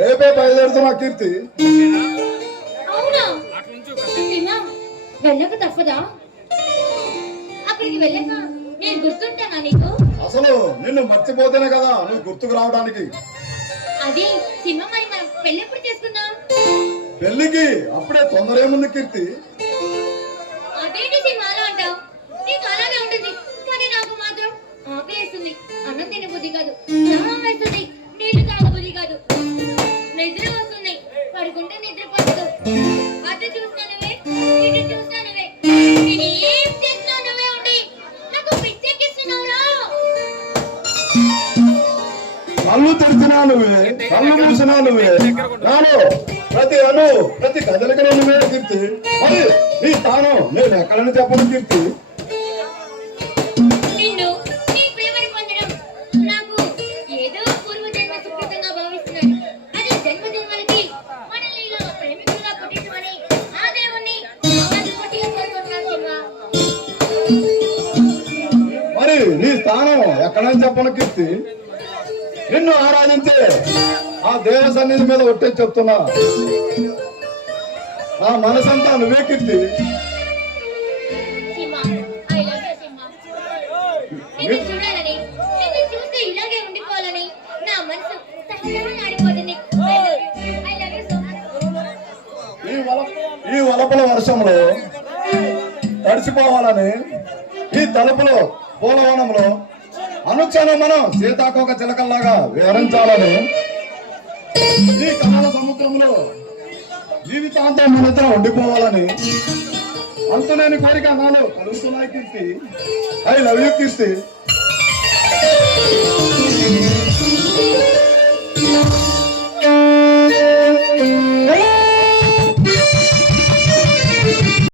రేపే బయలుదేరుతున్నా కీర్తి. అవునా? వెళ్ళక తప్పదా? అక్కడికి వెళ్ళక నేను గుర్తుంటానా నీకు? అసలు నిన్ను మర్చిపోతేనే కదా నువ్వు గుర్తుకు రావడానికి. అది సింహం మరి మనం పెళ్లి ఎప్పుడు చేసుకుందాం? పెళ్లికి అప్పుడే తొందర ఏముంది కీర్తి? అదేంటి సింహాలు అంటావు? నీకు అలానే ఉంటుంది, కానీ నాకు మాత్రం ఆకలేస్తుంది. అన్నం తిన బుద్ధి కాదు, దాహం వేస్తుంది, నీళ్లు తాగబుద్ధి కాదు, నిద్ర వస్తుంది, పడుకుంటే నిద్ర పడదు. అటు చూసినా నువ్వే, ఇటు చూసినా నువ్వే, నేను ఏం చేసినా నువ్వే ఉండి నాకు పిచ్చెక్కిస్తున్నావురా. కళ్ళు తెరిచినా నువ్వే, కళ్ళు మూసినా నువ్వే, నాను ప్రతి అను ప్రతి కదలికను నువ్వే కీర్తి. మరి నీ స్థానం నేను ఎక్కడని చెప్పను కీర్తి. నిన్ను నీ ప్రేమను పొందడం నాకు ఏదో పూర్వజన్మ సుకృతంగా భావిస్తున్నాను. అది జన్మ జన్మలకి మనల్ని ఇలా ప్రేమికులుగా పుట్టించమని ఆ దేవుణ్ణి పొట్టిగా చేసుకుంటున్నాను సింహ. మరి నీ స్థానం ఎక్కడని చెప్పను కీర్తి. నిన్ను ఆరాధించే ఆ దేవ సన్నిధి మీద ఒట్టే చెప్తున్నా, నా మనసంతా నువ్వే కీర్తి. సింహ, I love you సింహ. నిన్ను చూడాలని, నిన్ను చూస్తే ఇలాగే ఉండిపోవాలని నా మనసు సహజంగా ఆడిపోతుంది. I love you so much. ఈ వలపల వర్షంలో తడిసిపోవాలని, ఈ తలుపులో పూలవనంలో అనుక్షణం మనం సీతాకోక చిలకల్లాగా వివరించాలని, ఈ కమల సముద్రంలో జీవితాంతం మనిద్దరం ఉండిపోవాలని అంతులేని కోరిక నాలో కలుగుతున్నాయి Keerthi. I love you Keerthi.